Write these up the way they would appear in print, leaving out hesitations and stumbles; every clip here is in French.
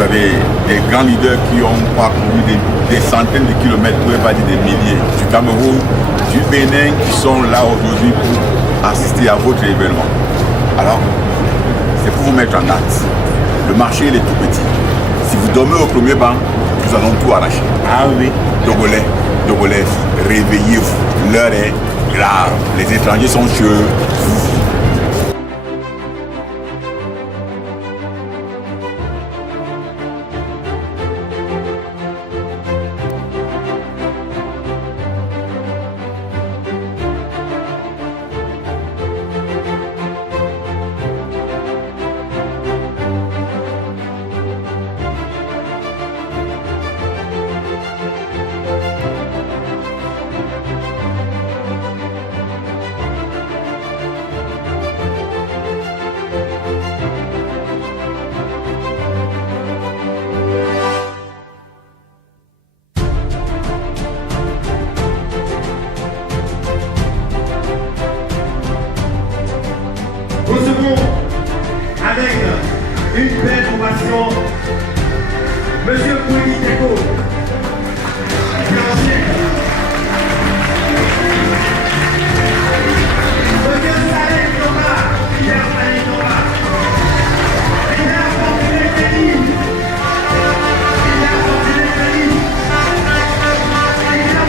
Vous avez des grands leaders qui ont parcouru des centaines de kilomètres, pour ne pas dire des milliers, du Cameroun, du Bénin, qui sont là aujourd'hui pour assister à votre événement. Alors, c'est pour vous mettre en date. Le marché, il est tout petit. Si vous dormez au premier banc, nous allons tout arracher. Ah oui. Togolais, réveillez-vous. L'heure est grave. Les étrangers sont chez vous. Recevons avec une belle ovation Monsieur Kouli Teko. Monsieur Saleh Thomas, Pierre Saleh Thomas. Pierre Fortuné Kelly. Pierre Fortuné Kelly. Pierre Fortuné Kelly.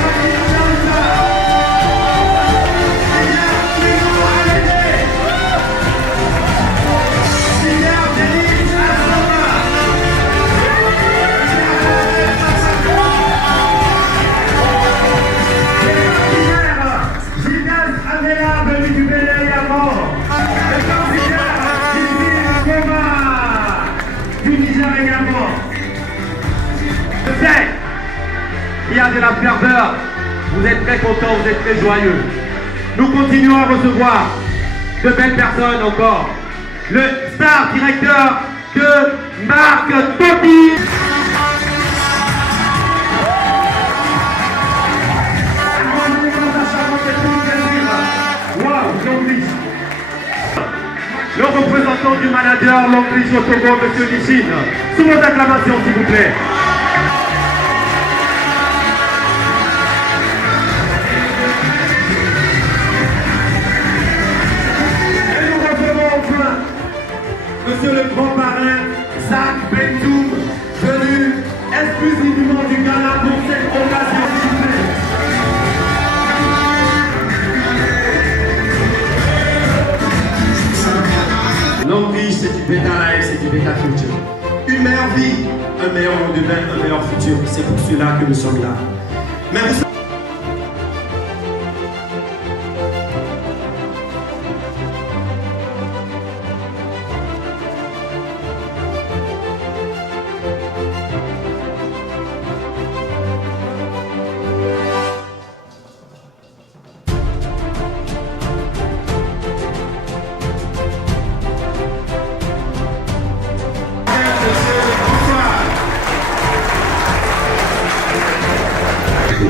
Il y a de la ferveur, vous êtes très contents, vous êtes très joyeux. Nous continuons à recevoir de belles personnes encore. Le star directeur de Marc Topi. Le représentant du manager L'Anglais au Togo, M. Nichine. Sous vos acclamations, s'il vous plaît. Et nous recevons enfin Monsieur le grand parrain, Zach Bentoum, venu exclusivement du Ghana pour cette occasion, s'il vous plaît. Longue vie, c'est du bêta life, c'est du bêta future. Une meilleure vie, un meilleur lendemain, un meilleur futur. C'est pour cela que nous sommes là. Mais vous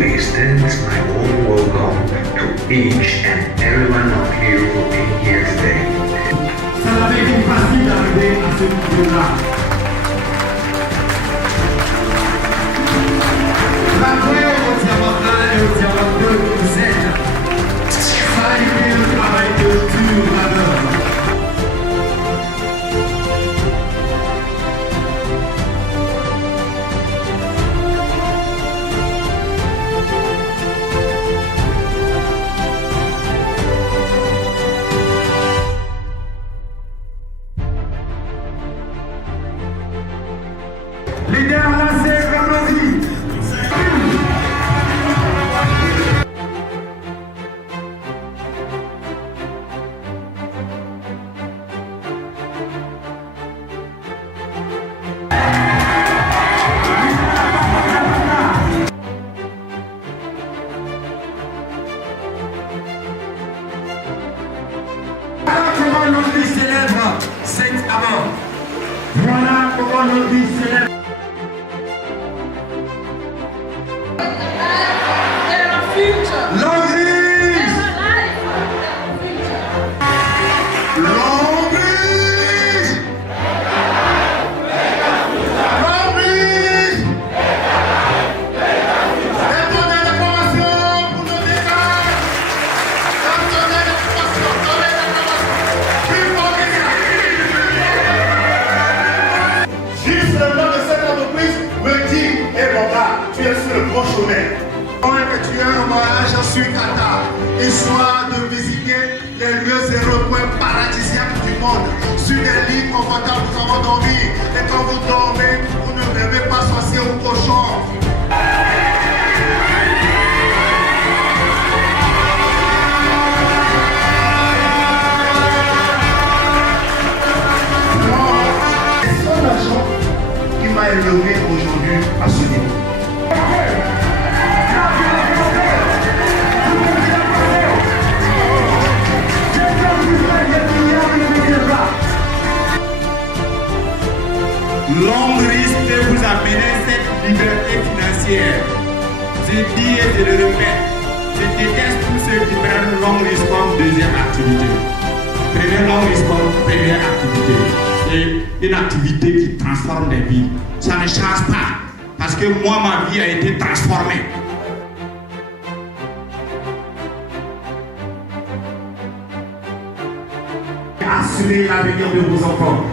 extends my warm welcome to each and every one of you for being here today. Ça n'avait été facile d'arriver à ce niveau-là. Bravo au diamant 1 et au diamant 2 que vous êtes. Ça a été le travail de dur labeur. soir de visiter les lieux et recoins paradisiaques du monde. Sur des lits confortables, nous avons dormi. Et quand vous dormez, vous ne rêvez pas sorcier ou cochon. C'est son argent qui m'a élevé aujourd'hui à ce niveau. L'homme risque de vous amener cette liberté financière. Je dis et je le répète, je déteste tous ceux qui prennent l'homme risque comme deuxième activité. Prenez l'homme risque comme première activité. C'est une activité qui transforme des vies. Ça ne change pas. Parce que moi, ma vie a été transformée. Assurez l'avenir de vos enfants.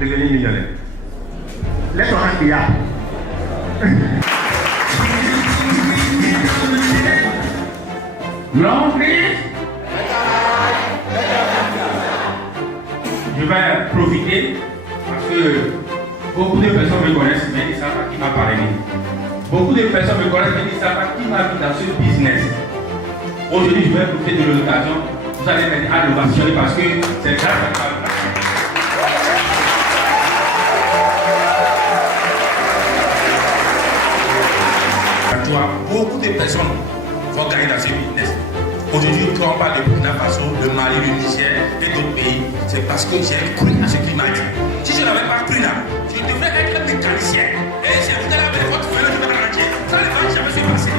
Devenir millionnaire. Let's go hand up. Long please. Je vais profiter parce que beaucoup de personnes me connaissent mais ils ne savent pas qui m'a parlé. Beaucoup de personnes me connaissent mais ils ne savent pas qui m'a mis dans ce business. Aujourd'hui, je vais profiter de l'occasion. Vous allez m'aider à l'ovationner parce que c'est grâce à beaucoup de personnes vont gagner dans ce business. Aujourd'hui, quand on parle de Burkina Faso, le Mali, le Niger et d'autres pays, c'est parce que j'ai cru à ce qu'il m'a dit. Si je n'avais pas cru là, je devrais être mécanicien. Et si vous allez avec votre feu, je vais arranger. Ça ne va jamais se passer.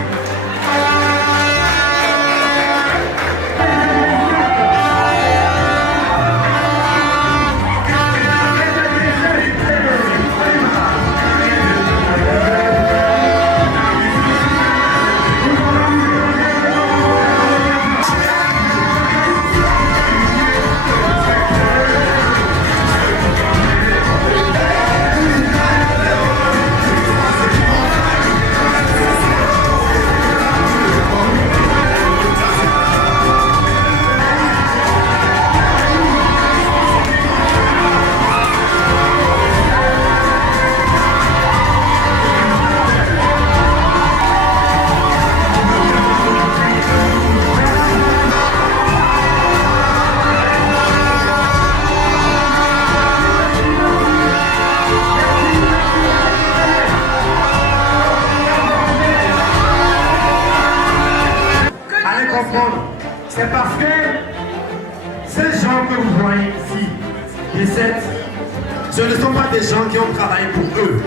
C'est parce que ces gens que vous voyez ici, ce ne sont pas des gens qui ont travaillé pour eux.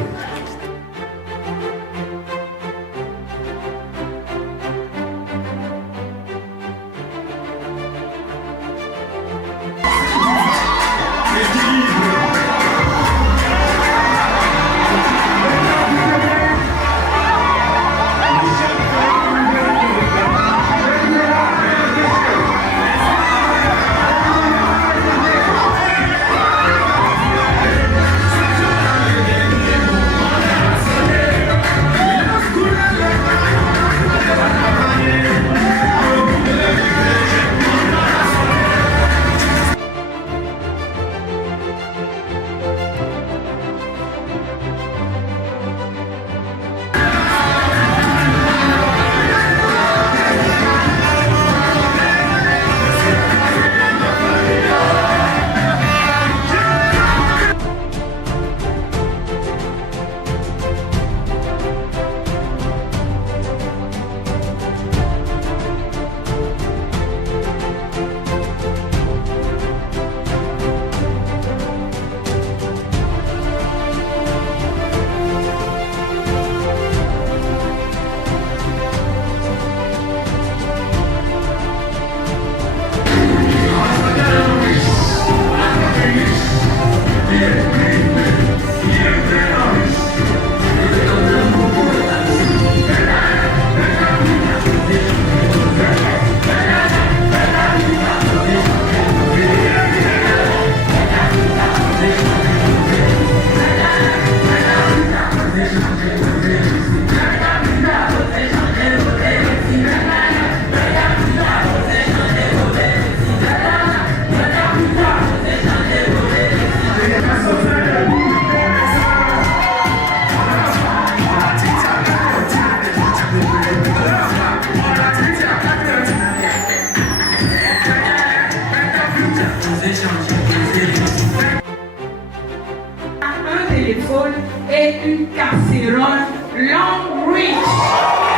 téléphone et une casserole Long Reach.